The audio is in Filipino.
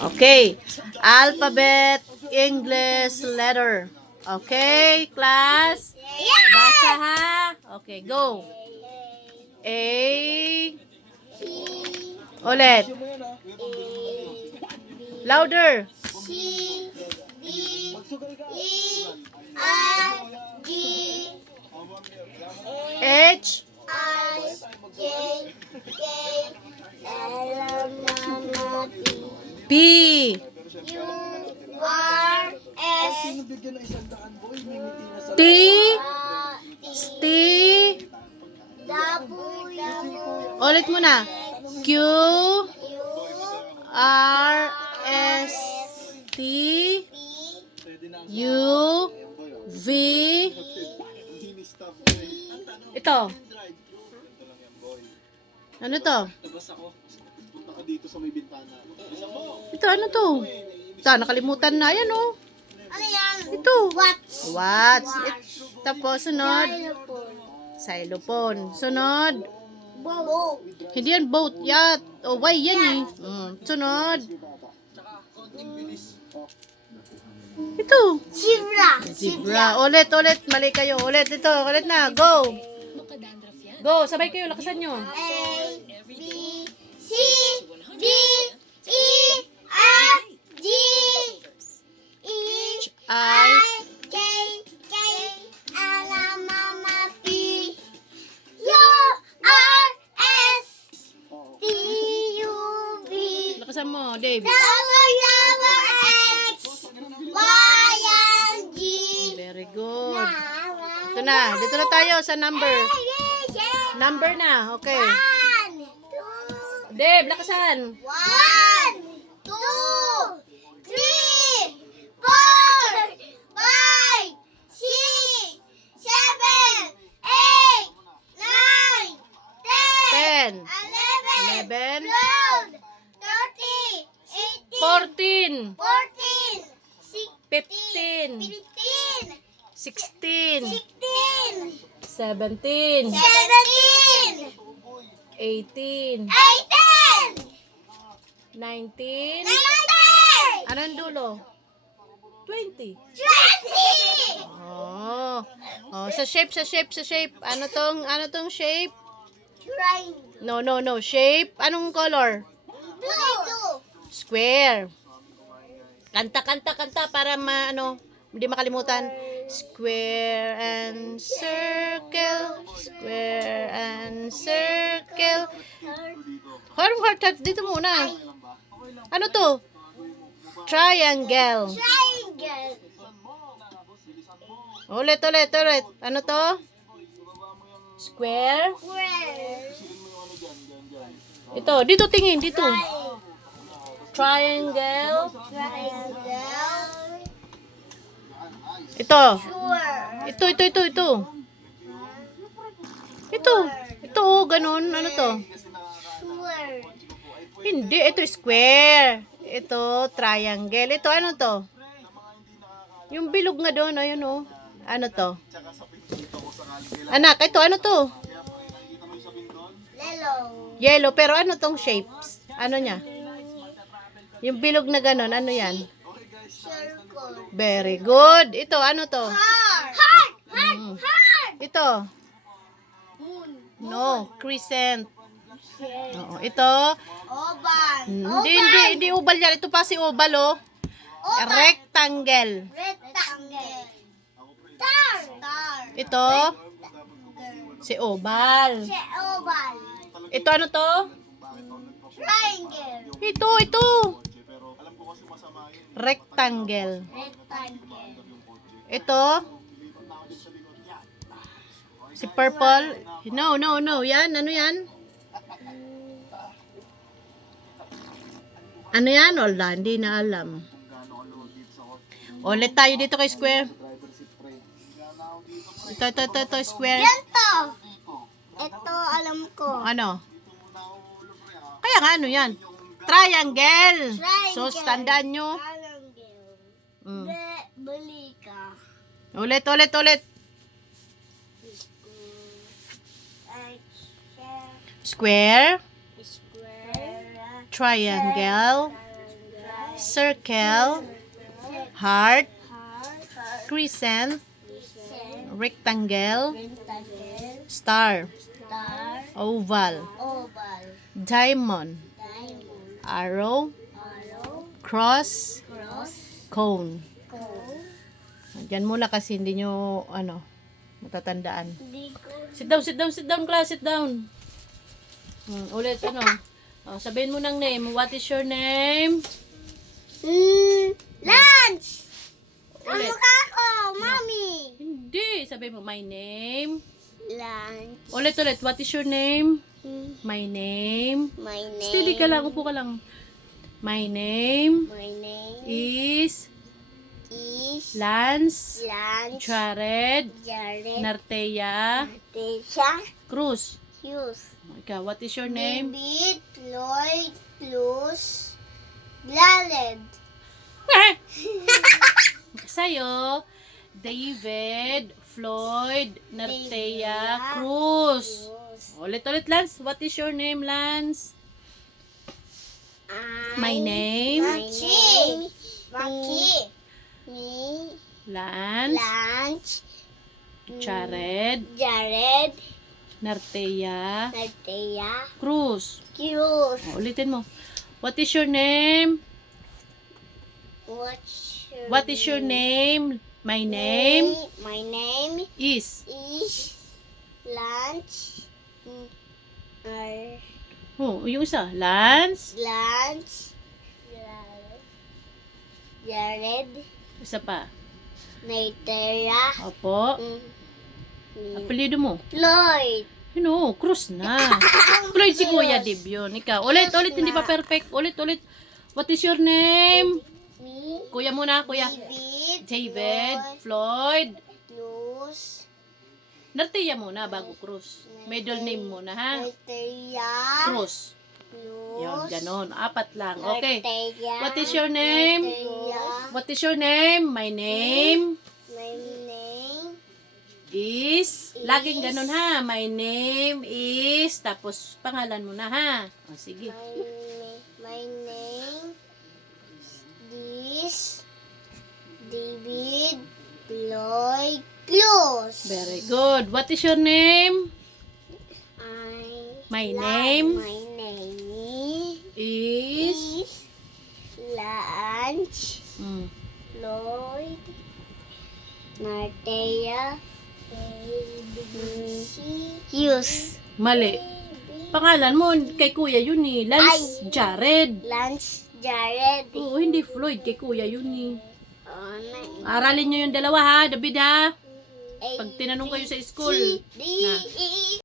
Okay. Alphabet, English, letter. Okay, class? Basa ha? Okay, go. A. Ulit. Louder. C, D, E, F, G, H. I, J, K, L, M, N, P. U, R, S, T. T, T. W, Ulit mo na. Q. U, R. S. T. P, U. V. Ito. Ano to? Ito, ano to? Ito, nakalimutan na. Yan, oh. ano yan? Ito. Watch. Watch. Tapos, sunod. Xylophone. Xylophone. Sunod. Bow. Hindi yan boat. Yacht. O, why yan eh. Sunod. Ito. Zebra. Zebra. Ulit. Mali kayo. Ulit. Ito. Ulit na. Go. Go. Sabay kayo. Lakasan nyo. A, B, C, D, E, F, G, E, I. K, K, L, M, N, P, U, R, S, T, U, V, Lakasan mo, Dave. W, X, Y, and Z. Very good. Ito na. Dito na tayo sa number. Number na. Okay. 1, 2, Dave, lakasan. 1, 2, 3, 4, 5, 6, 7, 8, 9, 10, 10. 11, 11. 12, 13, 14. 14, 15. 15, 16. 16, 17. 17, 18. 18, 19. 19, Anong dulo? 20. 20. Oh. Oh, sa shape. Ano tong shape? Triangle. No. Shape. Anong color? Blue. Square. Kanta para hindi makalimutan. Square and circle. Square and circle. Harong heart dito muna. Ano to? Triangle. Triangle. Ulit. Ano to? Square. Square. Ito, dito tingin, dito. Triangle. Triangle. Ito. Square. Ito. Ito, oh, ganun. Ano to? Square. Hindi, ito square. Ito, triangle. Ito, ano to? Yung bilog nga doon, ayun, oh. Ano to? Anak, ito, ano to? Yellow. Yellow, pero ano tong shapes? Ano niya? Yung bilog na ganun, ano yan? Circle. Very good. Ito, ano to? Heart. Mm. Heart. Ito. Moon. No, crescent. Oo, ito. Oval. Hindi oval yan. Ito pa si oval, oh. Oval. Rectangle. Rectangle. Star. Star. Ito, si oval. Oval. Ito, ano to? Triangle. Ito. Rectangle. Rectangle. Ito, si purple. No. Yan, ano yan? Ano yan? Wala, hindi na alam. Ulit tayo dito kay square. Ito, square. Ganito. Ito, alam ko. Ano? Kaya nga, ano yan? Triangle. So, tandaan nyo. Triangle. Bali ka. Ulit. Square. Square. Triangle. circle, heart, Heart. crescent, Crescent. rectangle, Rectangle. star, Star. oval, Oval. diamond, Diamond. arrow, Arrow. cross, Cross. cone. Cone. Diyan muna kasi hindi nyo, matatandaan. Hindi ko. Sit down, sit down, sit down, class, sit down. Ulit, sabihin mo ng name. What is your name? Lunch! Ang Ulit. mukha ko, mommy! Hindi. Sabihin mo, my name. Lunch. Ulit. What is your name? My name. My name. Steady ka lang, upo ka lang. My name My name is is Lance Lance Jared Jared Nartea Tisha Cruz. Hughes. Ikaw, what is your name? David Lloyd Plus Lared. Sa'yo, David Floyd Nartea Nartea Cruz. Ulit, Lance. What is your name, Lance? My name? Maki. Maki. Me. Lance Lance Jared Jared Nartea Nartea Cruz. Cruz. Ulitin mo. What is your name? What is your name? My name My name is. is Lance. Yung isa. Lance. Lance. Jared. Isa pa. Nartea. Opo. Apelido mo. Lloyd. Cruz na. Floyd si Kuya Dib yun. Ikaw. Ulit. Hindi pa perfect. Ulit. What is your name? Me. Kuya muna, kuya. David Floyd Plus. Nartea muna bago Cruz. Middle name muna, ha? Nartea. Cruz. Plus. Yun, ganon. 4 lang. Okay. Nartea. What is your name? Nartea. What is your name? My name My name is. Laging ganon, ha? My name is. Tapos, pangalan mo na, ha? O, sige. My name is David Lloyd Plus. Very good. What is your name? My name My name is. is Lance Mm. Lloyd Nartea Hughes. Mali. Pangalan mo, kay Kuya yun eh. Lance Ay. Jared. Lance Jared. Oo, hindi Floyd. Kay Kuya yun eh. Oh, Aralin nyo yung dalawa, ha? David, ha? Pag tinanong kayo sa school. D, E,